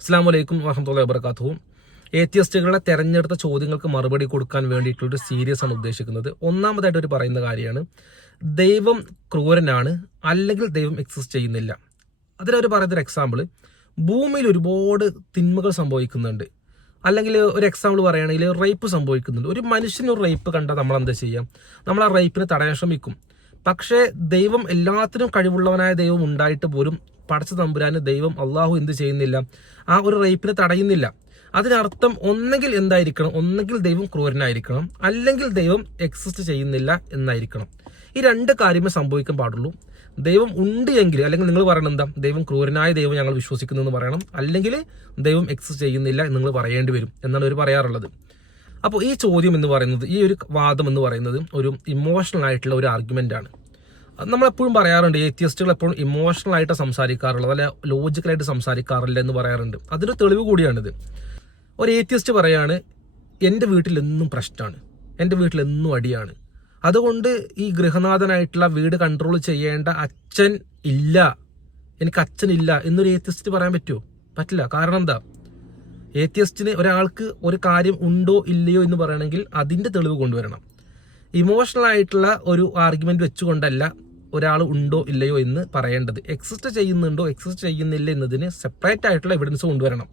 അസ്സലാമു അലൈക്കും വറഹ്മത്തുള്ളാഹി വബറകാതുഹു. ഏത്തിയസ്റ്റുകളുടെ തെരഞ്ഞെടുത്ത ചോദ്യങ്ങൾക്ക് മറുപടി കൊടുക്കാൻ വേണ്ടിയിട്ടുള്ളൊരു സീരീസ് ആണ് ഉദ്ദേശിക്കുന്നത്. ഒന്നാമതായിട്ട് ഒരു പറയുന്ന കാര്യമാണ്, ദൈവം ക്രൂരനാണ് അല്ലെങ്കിൽ ദൈവം എക്സിസ്റ്റ് ചെയ്യുന്നില്ല. അതിലവർ പറയുന്നൊരു എക്സാമ്പിൾ, ഭൂമിയിൽ ഒരുപാട് തിന്മകൾ സംഭവിക്കുന്നുണ്ട്. അല്ലെങ്കിൽ ഒരു എക്സാമ്പിൾ പറയുകയാണെങ്കിൽ റേപ്പ് സംഭവിക്കുന്നുണ്ട്. ഒരു മനുഷ്യന് ഒരു റേപ്പ് കണ്ടാൽ നമ്മൾ എന്താ ചെയ്യാം? നമ്മൾ ആ റേപ്പിനെ തടയാൻ ശ്രമിക്കും. പക്ഷേ ദൈവം എല്ലാത്തിനും കഴിവുള്ളവനായ ദൈവം ഉണ്ടായിട്ട് പോലും പടച്ച തമ്പുരാന് ദൈവം അള്ളാഹു എന്ത് ചെയ്യുന്നില്ല? ആ ഒരു റേപ്പിനെ തടയുന്നില്ല. അതിനർത്ഥം ഒന്നെങ്കിൽ എന്തായിരിക്കണം? ഒന്നെങ്കിൽ ദൈവം ക്രൂരനായിരിക്കണം, അല്ലെങ്കിൽ ദൈവം എക്സിസ്റ്റ് ചെയ്യുന്നില്ല എന്നായിരിക്കണം. ഈ രണ്ട് കാര്യമേ സംഭവിക്കാൻ പാടുള്ളൂ. ദൈവം ഉണ്ട് എങ്കിൽ, അല്ലെങ്കിൽ നിങ്ങൾ പറയണം എന്താ, ദൈവം ക്രൂരനായ ദൈവം ഞങ്ങൾ വിശ്വസിക്കുന്നു എന്ന് പറയണം, അല്ലെങ്കിൽ ദൈവം എക്സിസ്റ്റ് ചെയ്യുന്നില്ല എന്ന് നിങ്ങൾ പറയേണ്ടി വരും എന്നാണ് അവർ പറയാറുള്ളത്. അപ്പോൾ ഈ ചോദ്യം എന്ന് പറയുന്നത്, ഈ ഒരു വാദം എന്ന് പറയുന്നത് ഒരു ഇമോഷണൽ ആയിട്ടുള്ള ഒരു ആർഗ്യുമെന്റ് ആണ്. നമ്മളെപ്പോഴും പറയാറുണ്ട്, ഏത്തിയസ്റ്റുകൾ എപ്പോഴും ഇമോഷണൽ ആയിട്ട് സംസാരിക്കാറുള്ളത്, അല്ലെ ലോജിക്കലായിട്ട് സംസാരിക്കാറില്ല എന്ന് പറയാറുണ്ട്. അതിന് തെളിവ് കൂടിയാണിത്. ഒരു ഏത്തിയസ്റ്റ് പറയാണ്, എൻ്റെ വീട്ടിലെന്നും പ്രശ്നമാണ്, എൻ്റെ വീട്ടിലെന്നും അടിയാണ്, അതുകൊണ്ട് ഈ ഗൃഹനാഥനായിട്ടുള്ള വീട് കൺട്രോൾ ചെയ്യേണ്ട അച്ഛൻ ഇല്ല, എനിക്ക് അച്ഛനില്ല എന്നൊരു ഏത്തിയസ്റ്റ് പറയാൻ പറ്റുമോ? പറ്റില്ല. കാരണം എന്താ? ഏത്തിയസ്റ്റിന് ഒരാൾക്ക് ഒരു കാര്യം ഉണ്ടോ ഇല്ലയോ എന്ന് പറയണമെങ്കിൽ അതിൻ്റെ തെളിവ് കൊണ്ടുവരണം. ഇമോഷണൽ ആയിട്ടുള്ള ഒരു ആർഗ്യുമെന്റ് വെച്ചുകൊണ്ടല്ല ഒരാൾ ഉണ്ടോ ഇല്ലയോ എന്ന് പറയേണ്ടത്. എക്സിസ്റ്റ് ചെയ്യുന്നുണ്ടോ എക്സിസ്റ്റ് ചെയ്യുന്നില്ല എന്നതിന് സെപ്പറേറ്റ് ആയിട്ടുള്ള എവിഡൻസ് കൊണ്ടുവരണം.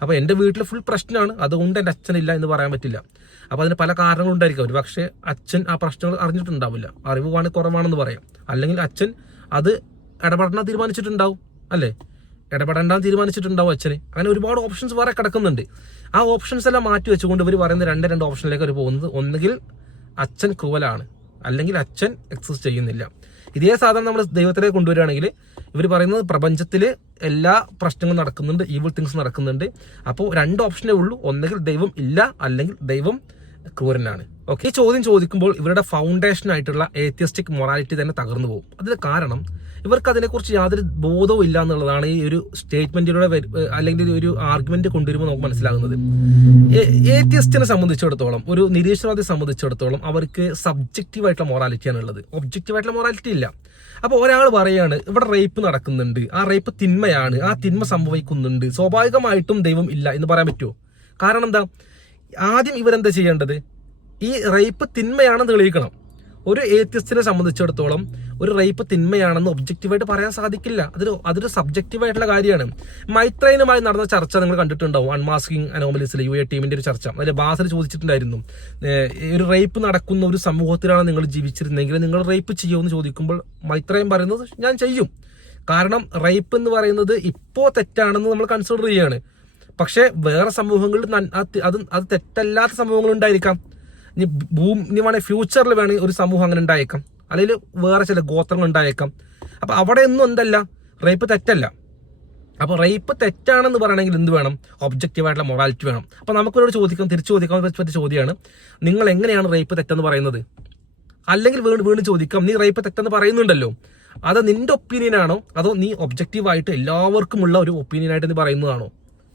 അപ്പോൾ എൻ്റെ വീട്ടിൽ ഫുൾ പ്രശ്നമാണ്, അതുകൊണ്ട് എൻ്റെ അച്ഛനില്ല എന്ന് പറയാൻ പറ്റില്ല. അപ്പോൾ അതിന് പല കാരണങ്ങളുണ്ടായിരിക്കും. ഒരു പക്ഷേ അച്ഛൻ ആ പ്രശ്നങ്ങൾ അറിഞ്ഞിട്ടുണ്ടാവില്ല, അറിവ് കുറവാണെന്ന് പറയാം. അല്ലെങ്കിൽ അച്ഛൻ അത് ഇടപെടാൻ തീരുമാനിച്ചിട്ടുണ്ടാവും, അല്ലേ? ഇടപെടേണ്ടാൻ തീരുമാനിച്ചിട്ടുണ്ടാവും അച്ഛന്. അങ്ങനെ ഒരുപാട് ഓപ്ഷൻസ് വേറെ കിടക്കുന്നുണ്ട്. ആ ഓപ്ഷൻസ് എല്ലാം മാറ്റി വെച്ചുകൊണ്ട് ഇവർ പറയുന്ന രണ്ട് ഓപ്ഷനിലേക്ക് അവർ പോകുന്നത്, ഒന്നുകിൽ അച്ഛൻ ക്രൂവലാണ്, അല്ലെങ്കിൽ അച്ഛൻ എക്സിസ്റ്റ് ചെയ്യുന്നില്ല. ഇതേ സാധനം നമ്മൾ ദൈവത്തിലേക്ക് കൊണ്ടുവരികയാണെങ്കിൽ ഇവർ പറയുന്നത് പ്രപഞ്ചത്തിൽ എല്ലാ പ്രശ്നങ്ങളും നടക്കുന്നുണ്ട്, ഈവിൾ തിങ്സ് നടക്കുന്നുണ്ട്. അപ്പോൾ രണ്ട് ഓപ്ഷനേ ഉള്ളൂ, ഒന്നുകിൽ ദൈവം ഇല്ല, അല്ലെങ്കിൽ ദൈവം ക്രൂരനാണ്. ഓക്കെ, ഈ ചോദ്യം ചോദിക്കുമ്പോൾ ഇവരുടെ ഫൗണ്ടേഷൻ ആയിട്ടുള്ള ഏത്തിയസ്റ്റിക് മൊറാലിറ്റി തന്നെ തകർന്നു പോകും. അതിന് കാരണം ഇവർക്ക് അതിനെക്കുറിച്ച് യാതൊരു ബോധവും ഇല്ല എന്നുള്ളതാണ് ഈ ഒരു സ്റ്റേറ്റ്മെന്റിലൂടെ അല്ലെങ്കിൽ ഒരു ആർഗ്യുമെന്റ് കൊണ്ടുവരുമ്പോൾ നമുക്ക് മനസ്സിലാകുന്നത്. ഏത്തിയസ്റ്റിനെ സംബന്ധിച്ചിടത്തോളം, ഒരു നിരീശ്വരവാദിയെ സംബന്ധിച്ചിടത്തോളം അവർക്ക് സബ്ജക്റ്റീവ് ആയിട്ടുള്ള മൊറാലിറ്റിയാണ് ഉള്ളത്, ഒബ്ജക്റ്റീവ് ആയിട്ടുള്ള മൊറാലിറ്റി ഇല്ല. അപ്പോൾ ഒരാൾ പറയാണ്, ഇവിടെ റേപ്പ് നടക്കുന്നുണ്ട്, ആ റേപ്പ് തിന്മയാണ്, ആ തിന്മ സംഭവിക്കുന്നുണ്ട്, സ്വാഭാവികമായിട്ടും ദൈവം ഇല്ല എന്ന് പറയാൻ പറ്റുമോ? കാരണം എന്താ? ആദ്യം ഇവരെന്താ ചെയ്യേണ്ടത്? ഈ റേപ്പ് തിന്മയാണെന്ന് തെളിയിക്കണം. ഒരു ഏത്തിയസ്റ്റിനെ സംബന്ധിച്ചിടത്തോളം ഒരു റേപ്പ് തിന്മയാണെന്ന് ഒബ്ജക്റ്റീവായിട്ട് പറയാൻ സാധിക്കില്ല. അതൊരു സബ്ജക്റ്റീവായിട്ടുള്ള കാര്യമാണ്. മൈത്രേനുമായി നടന്ന ചർച്ച നിങ്ങൾ കണ്ടിട്ടുണ്ടാവും, അൺമാസ്കിംഗ് അനോമലീസിലെ UA ടീമിന്റെ ഒരു ചർച്ച. അതിൽ ബാസിൽ ചോദിച്ചിട്ടുണ്ടായിരുന്നു, ഒരു റേപ്പ് നടക്കുന്ന ഒരു സമൂഹത്തിലാണ് നിങ്ങൾ ജീവിച്ചിരുന്നെങ്കിൽ നിങ്ങൾ റേപ്പ് ചെയ്യുമെന്ന് ചോദിക്കുമ്പോൾ മൈത്രേയൻ പറയുന്നത്, ഞാൻ ചെയ്യും. കാരണം റേപ്പ് എന്ന് പറയുന്നത് ഇപ്പോൾ തെറ്റാണെന്ന് നമ്മൾ കൺസിഡർ ചെയ്യുകയാണ്. പക്ഷെ വേറെ സമൂഹങ്ങളിൽ അത് തെറ്റല്ലാത്ത സമൂഹങ്ങൾ ഉണ്ടായിരിക്കാം. ഇനി വേണമെങ്കിൽ ഫ്യൂച്ചറിൽ വേണമെങ്കിൽ ഒരു സമൂഹം അങ്ങനെ ഉണ്ടായേക്കാം, അല്ലെങ്കിൽ വേറെ ചില ഗോത്രങ്ങൾ ഉണ്ടായേക്കാം. അപ്പൊ അവിടെ ഒന്നും എന്തല്ല, റേപ്പ് തെറ്റല്ല. അപ്പൊ റേപ്പ് തെറ്റാണെന്ന് പറയണമെങ്കിൽ എന്ത് വേണം? ഒബ്ജക്റ്റീവായിട്ടുള്ള മൊറാലിറ്റി വേണം. അപ്പൊ നമുക്കൊരു തിരിച്ചു ചോദിക്കാൻ പറ്റിയ ചോദ്യമാണ്, നിങ്ങൾ എങ്ങനെയാണ് റേപ്പ് തെറ്റെന്ന് പറയുന്നത്? അല്ലെങ്കിൽ വീണ്ടും ചോദിക്കാം, നീ റേപ്പ് തെറ്റെന്ന് പറയുന്നുണ്ടല്ലോ, അത് നിന്റെ ഒപ്പീനിയൻ ആണോ, അതോ നീ ഒബ്ജക്റ്റീവായിട്ട് എല്ലാവർക്കുമുള്ള ഒരു ഒപ്പീനിയനായിട്ട് നീ പറയുന്നതാണോ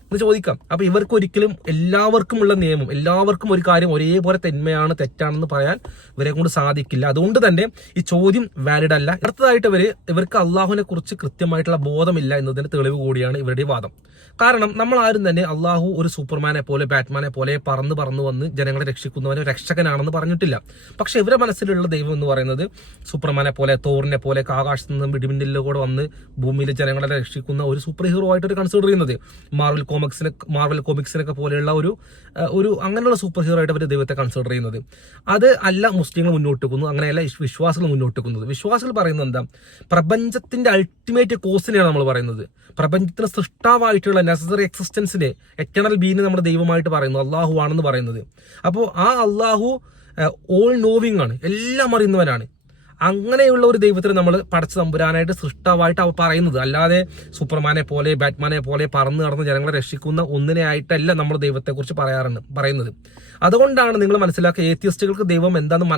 എന്ന് ചോദിക്കാം. അപ്പൊ ഇവർക്ക് ഒരിക്കലും എല്ലാവർക്കുമുള്ള നിയമം, എല്ലാവർക്കും ഒരു കാര്യം ഒരേപോലെ തിന്മയാണ് തെറ്റാണെന്ന് പറയാൻ ഇവരെ കൊണ്ട് സാധിക്കില്ല. അതുകൊണ്ട് തന്നെ ഈ ചോദ്യം വാലിഡ് അല്ല. അടുത്തതായിട്ട് ഇവർക്ക് അള്ളാഹുവിനെ കുറിച്ച് കൃത്യമായിട്ടുള്ള ബോധമില്ല എന്നതിന് തെളിവ് കൂടിയാണ് ഇവരുടെ വാദം. കാരണം നമ്മൾ ആരും തന്നെ അള്ളാഹു ഒരു സൂപ്പർമാനെ പോലെ ബാറ്റ്മാനെ പോലെ പറന്ന് വന്ന് ജനങ്ങളെ രക്ഷിക്കുന്നവനെ രക്ഷകനാണെന്ന് പറഞ്ഞിട്ടില്ല. പക്ഷെ ഇവരുടെ മനസ്സിലുള്ള ദൈവം എന്ന് പറയുന്നത് സൂപ്പർമാനെ പോലെ, തോറിനെ പോലെ, ആകാശത്ത് നിന്നും ഇടിമിന്നലിലൂടെ വന്ന് ഭൂമിയിലെ ജനങ്ങളെ രക്ഷിക്കുന്ന ഒരു സൂപ്പർ ഹീറോ ആയിട്ട് കൺസിഡർ ചെയ്യുന്നത്. മാർവൽ കോമിക്സിനൊക്കെ പോലെയുള്ള ഒരു അങ്ങനെയുള്ള സൂപ്പർ ഹീറോ ആയിട്ട് അവർ ദൈവത്തെ കൺസിഡർ ചെയ്യുന്നത്. അത് അല്ല മുസ്ലിങ്ങൾ മുന്നോട്ട് വെക്കുന്നു, അങ്ങനെയല്ല വിശ്വാസികൾ മുന്നോട്ട് വെക്കുന്നത്. വിശ്വാസികൾ പറയുന്നത് എന്താ? പ്രപഞ്ചത്തിന്റെ അൾട്ടിമേറ്റ് കോസിനെയാണ് നമ്മൾ പറയുന്നത്. പ്രപഞ്ചത്തിന് സൃഷ്ടാവായിട്ടുള്ള നെസസറി എക്സിസ്റ്റൻസിനെ, എറ്റേണൽ ബീനെ നമ്മുടെ ദൈവമായിട്ട് പറയുന്നു, അള്ളാഹു ആണെന്ന് പറയുന്നത്. അപ്പോൾ ആ അള്ളാഹു ഓൾ നോവിങ് ആണ്, എല്ലാം അറിയുന്നവനാണ്. അങ്ങനെയുള്ള ഒരു ദൈവത്തിന് നമ്മൾ പടച്ച തമ്പുരാനായിട്ട് സൃഷ്ടാവായിട്ട് അവ പറയുന്നത്. അല്ലാതെ സൂപ്പർമാനെ പോലെ ബാറ്റ്മാനെ പോലെ പറന്ന് നടന്ന് ജനങ്ങളെ രക്ഷിക്കുന്ന ഒന്നിനെ ആയിട്ടല്ല നമ്മൾ ദൈവത്തെക്കുറിച്ച് പറയുന്നത്. അതുകൊണ്ടാണ് നിങ്ങൾ മനസ്സിലാക്കുക, ഏത്തിയസ്റ്റുകൾക്ക് ദൈവം എന്താണെന്ന്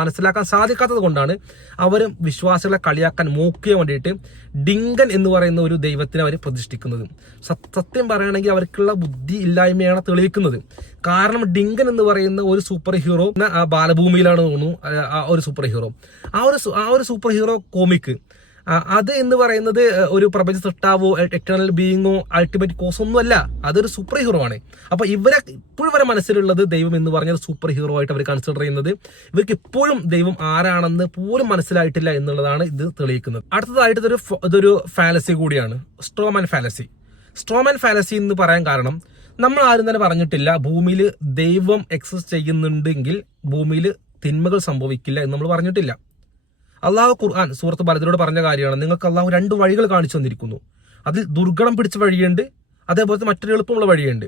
മനസ്സിലാക്കാൻ സാധിക്കാത്തത് കൊണ്ടാണ് അവർ വിശ്വാസികളെ കളിയാക്കാൻ മോക്കിയാൻ വേണ്ടിയിട്ട് ഡിങ്കൻ എന്ന് പറയുന്ന ഒരു ദൈവത്തിനെ അവർ പ്രതിഷ്ഠിക്കുന്നത്. സത്യം പറയുകയാണെങ്കിൽ അവർക്കുള്ള ബുദ്ധി ഇല്ലായ്മയാണ് തെളിയിക്കുന്നത്. കാരണം ഡിങ്കൻ എന്ന് പറയുന്ന ഒരു സൂപ്പർ ഹീറോ ബാലഭൂമിയിലാണ് തോന്നുന്നു ഒരു സൂപ്പർ ഹീറോ. ആ ഒരു സൂപ്പർ ഹീറോ കോമിക്ക് അത് എന്ന് പറയുന്നത് ഒരു പ്രപഞ്ച സൃഷ്ടാവോ എറ്റേണൽ ബീയിങ്ങോ അൾട്ടിമേറ്റ് കോസ് ഒന്നുമല്ല, അതൊരു സൂപ്പർ ഹീറോ ആണ്. അപ്പൊ ഇപ്പോഴും വരെ മനസ്സിലുള്ളത് ദൈവം എന്ന് പറഞ്ഞാൽ സൂപ്പർ ഹീറോ ആയിട്ട് അവർ കൺസിഡർ ചെയ്യുന്നത്. ഇവർക്ക് ഇപ്പോഴും ദൈവം ആരാണെന്ന് പോലും മനസ്സിലായിട്ടില്ല എന്നുള്ളതാണ് ഇത് തെളിയിക്കുന്നത്. അടുത്തതായിട്ട് ഇതൊരു ഫാലസി കൂടിയാണ്, സ്ട്രോമാൻ ഫാലസി. സ്ട്രോമാൻ ഫാലസി എന്ന് പറയാൻ കാരണം, നമ്മൾ ആരും തന്നെ പറഞ്ഞിട്ടില്ല ഭൂമിയിൽ ദൈവം എക്സിസ്റ്റ് ചെയ്യുന്നുണ്ടെങ്കിൽ ഭൂമിയിൽ തിന്മകൾ സംഭവിക്കില്ല എന്ന് നമ്മൾ പറഞ്ഞിട്ടില്ല. അള്ളാഹു ഖുർആൻ സൂറത്ത് ബലദിനോട് പറഞ്ഞ കാര്യമാണ്, നിങ്ങൾക്ക് അള്ളാഹു 2 വഴികൾ കാണിച്ചു തന്നിരിക്കുന്നു. അതിൽ ദുർഗണം പിടിച്ച വഴിയുണ്ട്, അതേപോലെ മറ്റൊരു എളുപ്പമുള്ള വഴിയുണ്ട്.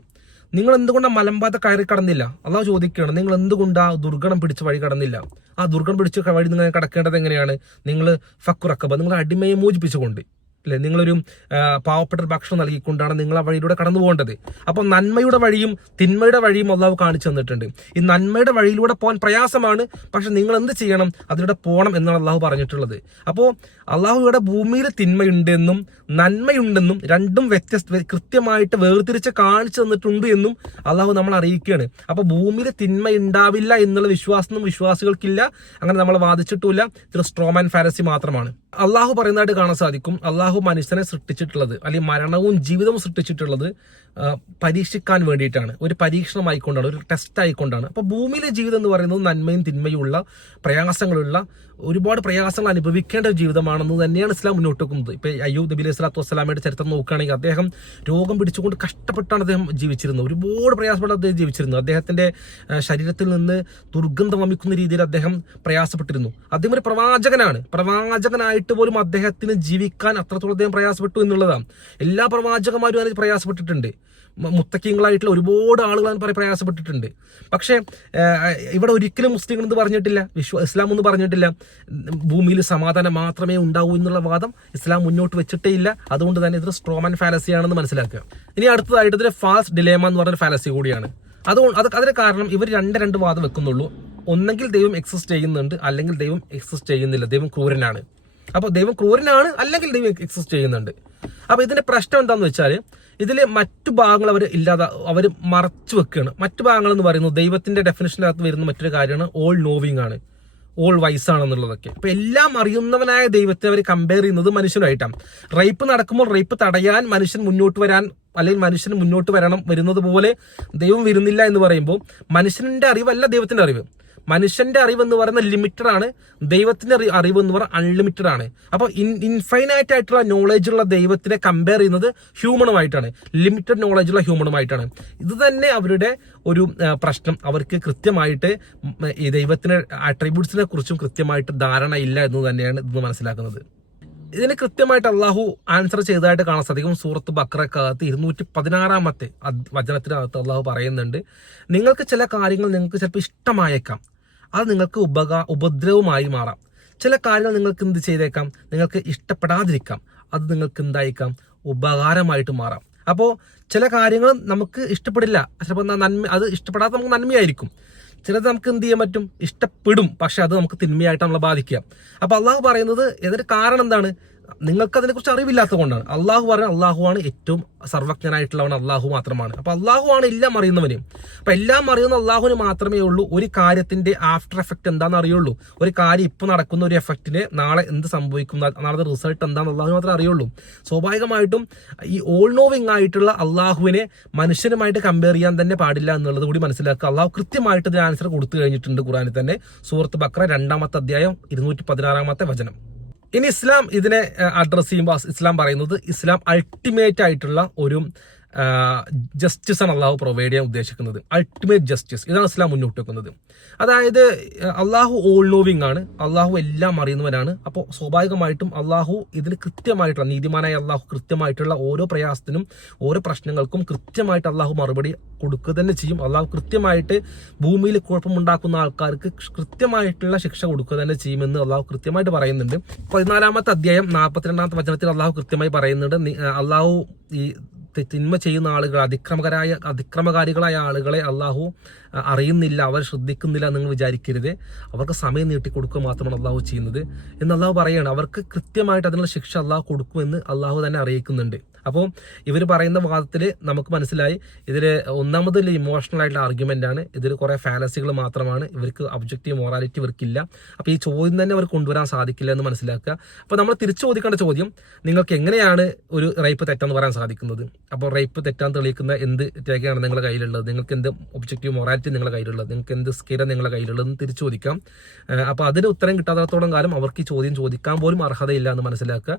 നിങ്ങൾ എന്തുകൊണ്ടാണ് മലമ്പാത കയറി കടന്നില്ല? അള്ളാഹു ചോദിക്കുകയാണ്, നിങ്ങൾ എന്തുകൊണ്ടാണ് ദുർഗണം പിടിച്ച വഴി കടന്നില്ല? ആ ദുർഗണം പിടിച്ച വഴി നിങ്ങൾ കടക്കേണ്ടത് എങ്ങനെയാണ്? നിങ്ങൾ ഫക്കുറക്കബ, നിങ്ങൾ അടിമയെ മോചിപ്പിച്ചുകൊണ്ട്, അല്ലെ, നിങ്ങളൊരു പാവപ്പെട്ട ഭക്ഷണം നൽകിക്കൊണ്ടാണ് നിങ്ങൾ ആ വഴിയിലൂടെ കടന്നു പോകേണ്ടത്. അപ്പോൾ നന്മയുടെ വഴിയും തിന്മയുടെ വഴിയും അള്ളാഹു കാണിച്ചു തന്നിട്ടുണ്ട്. ഈ നന്മയുടെ വഴിയിലൂടെ പോകാൻ പ്രയാസമാണ്, പക്ഷെ നിങ്ങൾ എന്ത് ചെയ്യണം? അതിലൂടെ പോകണം എന്നാണ് അള്ളാഹു പറഞ്ഞിട്ടുള്ളത്. അപ്പോൾ അള്ളാഹു ഇവിടെ ഭൂമിയിൽ തിന്മയുണ്ടെന്നും നന്മയുണ്ടെന്നും രണ്ടും കൃത്യമായിട്ട് വേർതിരിച്ച് കാണിച്ചു തന്നിട്ടുണ്ട് എന്നും അള്ളാഹു നമ്മൾ അറിയിക്കുകയാണ്. അപ്പോൾ ഭൂമിയിൽ തിന്മ ഉണ്ടാവില്ല എന്നുള്ള വിശ്വാസം വിശ്വാസികൾക്കില്ല, അങ്ങനെ നമ്മൾ വാദിച്ചിട്ടില്ല. ഇതൊരു സ്ട്രോമാൻ ഫാലസി മാത്രമാണ്. അള്ളാഹു പറയുന്നതായിട്ട് കാണാൻ സാധിക്കും, അള്ളാഹു മനുഷ്യനെ സൃഷ്ടിച്ചിട്ടുള്ളത്, അല്ലെങ്കിൽ മരണവും ജീവിതവും സൃഷ്ടിച്ചിട്ടുള്ളത് പരീക്ഷിക്കാൻ വേണ്ടിയിട്ടാണ്, ഒരു പരീക്ഷണമായിക്കൊണ്ടാണ്, ഒരു ടെസ്റ്റ് ആയിക്കൊണ്ടാണ്. അപ്പോൾ ഭൂമിയിലെ ജീവിതം എന്ന് പറയുന്നത് നന്മയും തിന്മയുള്ള പ്രയാസങ്ങളുള്ള ഒരുപാട് പ്രയാസങ്ങൾ അനുഭവിക്കേണ്ട ഒരു ജീവിതമാണെന്ന് തന്നെയാണ് ഇസ്ലാം മുന്നോട്ട് വെക്കുന്നത്. ഇപ്പൊ അയ്യൂബ് നബി അലൈഹി സ്വലാത്തു വസ്സലാമയുടെ ചരിത്രം നോക്കുകയാണെങ്കിൽ അദ്ദേഹം രോഗം പിടിച്ചുകൊണ്ട് കഷ്ടപ്പെട്ടാണ് അദ്ദേഹം ജീവിച്ചിരുന്നത്, ഒരുപാട് പ്രയാസപ്പെട്ട് അദ്ദേഹം ജീവിച്ചിരുന്നു. അദ്ദേഹത്തിന്റെ ശരീരത്തിൽ നിന്ന് ദുർഗന്ധം വമിക്കുന്ന രീതിയിൽ അദ്ദേഹം പ്രയാസപ്പെട്ടിരുന്നു. അദ്ദേഹം ഒരു പ്രവാചകനായിട്ട് പോലും അദ്ദേഹത്തിന് ജീവിക്കാൻ അത്രത്തോളം അദ്ദേഹം പ്രയാസപ്പെട്ടു എന്നുള്ളതാണ്. എല്ലാ പ്രവാചകന്മാരും അതിന് പ്രയാസപ്പെട്ടിട്ടുണ്ട്, മുത്തക്കിങ്ങളായിട്ടുള്ള ഒരുപാട് ആളുകൾ പ്രയാസപ്പെട്ടിട്ടുണ്ട്. പക്ഷേ ഇവിടെ ഒരിക്കലും മുസ്ലിങ്ങൾ എന്ന് പറഞ്ഞിട്ടില്ല, ഇസ്ലാം എന്ന് പറഞ്ഞിട്ടില്ല ഭൂമിയിൽ സമാധാനം മാത്രമേ ഉണ്ടാവൂ എന്നുള്ള വാദം ഇസ്ലാം മുന്നോട്ട് വെച്ചിട്ടേ ഇല്ല. അതുകൊണ്ട് തന്നെ ഇതൊരു സ്ട്രോമാൻ ഫാലസിയാണെന്ന് മനസ്സിലാക്കുക. ഇനി അടുത്തതായിട്ട് ഇതൊരു ഫാൾസ് ഡിലേമ എന്ന് പറഞ്ഞൊരു ഫാലസി കൂടിയാണ്. അതിന് കാരണം ഇവർ രണ്ട് വാദം വെക്കുന്നുള്ളൂ. ഒന്നെങ്കിൽ ദൈവം എക്സിസ്റ്റ് ചെയ്യുന്നുണ്ട്, അല്ലെങ്കിൽ ദൈവം എക്സിസ്റ്റ് ചെയ്യുന്നില്ല, ദൈവം ക്രൂരനാണ്. അപ്പോൾ ദൈവം ക്രൂരനാണ്, അല്ലെങ്കിൽ ദൈവം എക്സിസ്റ്റ് ചെയ്യുന്നുണ്ട്. അപ്പോൾ ഇതിന്റെ പ്രശ്നം എന്താണെന്ന് വെച്ചാൽ, ഇതിൽ മറ്റു ഭാഗങ്ങൾ അവർ മറച്ചു വെക്കുകയാണ്. മറ്റു ഭാഗങ്ങൾ എന്ന് പറയുന്നത് ദൈവത്തിന്റെ ഡെഫിനിഷനകത്ത് വരുന്ന മറ്റൊരു കാര്യമാണ് ഓൾ നോവിങ് ആണ്, ഓൾ വൈസ് ആണെന്നുള്ളതൊക്കെ. അപ്പൊ എല്ലാം അറിയുന്നവനായ ദൈവത്തെ അവർ കമ്പയർ ചെയ്യുന്നത് മനുഷ്യനായിട്ടാണ്. റേപ്പ് നടക്കുമ്പോൾ റേപ്പ് തടയാൻ മനുഷ്യൻ മുന്നോട്ട് വരാൻ, അല്ലെങ്കിൽ മനുഷ്യൻ മുന്നോട്ട് വരുന്നത് പോലെ ദൈവം വരുന്നില്ല എന്ന് പറയുമ്പോൾ മനുഷ്യന്റെ അറിവല്ല ദൈവത്തിന്റെ അറിവ്. മനുഷ്യന്റെ അറിവ് എന്ന് പറയുന്നത് ലിമിറ്റഡ് ആണ്, ദൈവത്തിന്റെ അറിവ് എന്ന് പറയുന്നത് അൺലിമിറ്റഡ് ആണ്. അപ്പോൾ ഇൻഫൈനൈറ്റ് ആയിട്ടുള്ള നോളജ് ഉള്ള ദൈവത്തിനെ കമ്പയർ ചെയ്യുന്നത് ഹ്യൂമണുമായിട്ടാണ്, ലിമിറ്റഡ് നോളജ് ഉള്ള ഹ്യൂമണുമായിട്ടാണ്. ഇത് തന്നെ അവരുടെ ഒരു പ്രശ്നം. അവർക്ക് കൃത്യമായിട്ട് ഈ ദൈവത്തിന്റെ ആട്രിബ്യൂട്ട്സിനെ കുറിച്ചും കൃത്യമായിട്ട് ധാരണ ഇല്ല എന്ന് തന്നെയാണ് ഇത് മനസ്സിലാക്കുന്നത്. ഇതിന് കൃത്യമായിട്ട് അള്ളാഹു ആൻസർ ചെയ്തതായിട്ട് കാണാൻ സാധിക്കും. സൂറത്ത് ബഖറക്കകത്ത് 216 വചനത്തിനകത്ത് അള്ളാഹു പറയുന്നുണ്ട്, നിങ്ങൾക്ക് ചില കാര്യങ്ങൾ നിങ്ങൾക്ക് ചിലപ്പോൾ ഇഷ്ടമായേക്കാം, അത് നിങ്ങൾക്ക് ഉപദ്രവമായി മാറാം. ചില കാര്യങ്ങൾ നിങ്ങൾക്ക് എന്ത് ചെയ്തേക്കാം, നിങ്ങൾക്ക് ഇഷ്ടപ്പെടാതിരിക്കാം, അത് നിങ്ങൾക്ക് എന്തായേക്കാം, ഉപകാരമായിട്ട് മാറാം. അപ്പോൾ ചില കാര്യങ്ങൾ നമുക്ക് ഇഷ്ടപ്പെടില്ല, ചിലപ്പോൾ അത് ഇഷ്ടപ്പെടാതെ നമുക്ക് നന്മയായിരിക്കും. ചിലത് നമുക്ക് എന്ത് ചെയ്യാൻ പറ്റും, ഇഷ്ടപ്പെടും, പക്ഷെ അത് നമുക്ക് തിന്മയായിട്ട് നമ്മളെ ബാധിക്കുക. അപ്പൊ അള്ളാഹു പറയുന്നത് ഇതിന്റെ കാരണം എന്താണ്, നിങ്ങൾക്ക് അതിനെക്കുറിച്ച് അറിവില്ലാത്തത് കൊണ്ടാണ്. അള്ളാഹു പറയുന്നത് അള്ളാഹുവാണ് ഏറ്റവും സർവജ്ഞനായിട്ടുള്ളവൻ, അള്ളാഹു മാത്രമാണ്. അപ്പൊ അള്ളാഹുവാണ് എല്ലാം അറിയുന്നവന്. അപ്പൊ എല്ലാം അറിയുന്ന അള്ളാഹുവിന് മാത്രമേ ഉള്ളൂ ഒരു കാര്യത്തിന്റെ ആഫ്റ്റർ എഫക്ട് എന്താണെന്ന് അറിയുള്ളൂ. ഒരു കാര്യം ഇപ്പൊ നടക്കുന്ന ഒരു എഫക്റ്റിന് നാളെ എന്ത് സംഭവിക്കും, നാളെ റിസൾട്ട് എന്താണെന്ന് അള്ളാഹു മാത്രമേ അറിയുള്ളൂ. സ്വാഭാവികമായിട്ടും ഈ ഓൾ നോവിങ് ആയിട്ടുള്ള അള്ളാഹുവിനെ മനുഷ്യനുമായിട്ട് കമ്പയർ ചെയ്യാൻ തന്നെ പാടില്ല എന്നുള്ളത് കൂടി മനസ്സിലാക്കുക. അള്ളാഹു കൃത്യമായിട്ട് ഇതിന് ആൻസർ കൊടുത്തു കഴിഞ്ഞിട്ടുണ്ട് ഖുർആനിൽ തന്നെ. സൂറത്ത് ബഖറ 2-ാമത്തെ അധ്യായം 216 വചനം. ഇനി ഇസ്ലാം ഇതിനെ അഡ്രസ് ചെയ്യുമ്പോൾ ഇസ്ലാം പറയുന്നത്, ഇസ്ലാം അൾട്ടിമേറ്റ് ആയിട്ടുള്ള ഒരു ജസ്റ്റിസ് ആണ് അള്ളാഹു പ്രൊവൈഡ് ചെയ്യാൻ ഉദ്ദേശിക്കുന്നത്. അൾട്ടിമേറ്റ് ജസ്റ്റിസ്, ഇതാണ് ഇസ്ലാം മുന്നോട്ട് വെക്കുന്നത്. അതായത് അള്ളാഹു ഓൾ നോവിങ് ആണ്, അള്ളാഹു എല്ലാം അറിയുന്നവനാണ്. അപ്പോൾ സ്വാഭാവികമായിട്ടും അള്ളാഹു ഇതിന് കൃത്യമായിട്ടുള്ള, നീതിമാനായ അള്ളാഹു കൃത്യമായിട്ടുള്ള ഓരോ പ്രയാസത്തിനും ഓരോ പ്രശ്നങ്ങൾക്കും കൃത്യമായിട്ട് അള്ളാഹു മറുപടി കൊടുക്കുക തന്നെ ചെയ്യും. അള്ളാഹു കൃത്യമായിട്ട് ഭൂമിയിൽ കുഴപ്പമുണ്ടാക്കുന്ന ആൾക്കാർക്ക് കൃത്യമായിട്ടുള്ള ശിക്ഷ കൊടുക്കുക തന്നെ ചെയ്യുമെന്ന് അള്ളാഹു കൃത്യമായിട്ട് പറയുന്നുണ്ട്. 14-ാമത്തെ അധ്യായം 42-ാമത്തെ വചനത്തിൽ അള്ളാഹു കൃത്യമായി പറയുന്നുണ്ട്, അള്ളാഹു ഈ തിന്മ ചെയ്യുന്ന ആളുകൾ, അതിക്രമകാരികളായ ആളുകളെ അള്ളാഹു അറിയുന്നില്ല, അവർ ശ്രദ്ധിക്കുന്നില്ല നിങ്ങൾ വിചാരിക്കരുത്, അവർക്ക് സമയം നീട്ടിക്കൊടുക്കുക മാത്രമാണ് അള്ളാഹു ചെയ്യുന്നത് എന്ന് അള്ളാഹു പറയുകയാണ്. അവർക്ക് കൃത്യമായിട്ട് അതിനുള്ള ശിക്ഷ അള്ളാഹു കൊടുക്കുമെന്ന് അള്ളാഹു തന്നെ അറിയിക്കുന്നുണ്ട്. അപ്പോൾ ഇവർ പറയുന്ന വാദത്തിൽ നമുക്ക് മനസ്സിലായി ഇതിൽ ഒന്നാമതിൽ ഇമോഷണൽ ആയിട്ടുള്ള ആർഗ്യുമെന്റ് ആണ്, ഇതിൽ കുറെ ഫാലസികൾ മാത്രമാണ്, ഇവർക്ക് ഒബ്ജക്റ്റീവ് മൊറാലിറ്റി ഇവർക്കില്ല. അപ്പോൾ ഈ ചോദ്യം തന്നെ അവർ കൊണ്ടുവരാൻ സാധിക്കില്ല എന്ന് മനസ്സിലാക്കുക. അപ്പോൾ നമ്മൾ തിരിച്ചു ചോദിക്കേണ്ട ചോദ്യം, നിങ്ങൾക്ക് എങ്ങനെയാണ് ഒരു റേപ്പ് തെറ്റാന്ന് പറയാൻ സാധിക്കുന്നത്? അപ്പോൾ റേപ്പ് തെറ്റാന്ന് തെളിയിക്കുന്ന എന്ത് രേഖയാണ് നിങ്ങളുടെ കയ്യിലുള്ളത്? നിങ്ങൾക്ക് എന്ത് ഒബ്ജക്റ്റീവ് മൊറാലിറ്റി നിങ്ങളുടെ കയ്യിലുള്ളത്? നിങ്ങൾക്ക് എന്ത് സ്കില നിങ്ങളുടെ കയ്യിലുള്ളതെന്ന് തിരിച്ചു ചോദിക്കാം. അപ്പോൾ അതിന് ഉത്തരം കിട്ടാത്തത്തോളം കാലം അവർക്ക് ഈ ചോദ്യം ചോദിക്കാൻ പോലും അർഹതയില്ല എന്ന് മനസ്സിലാക്കുക.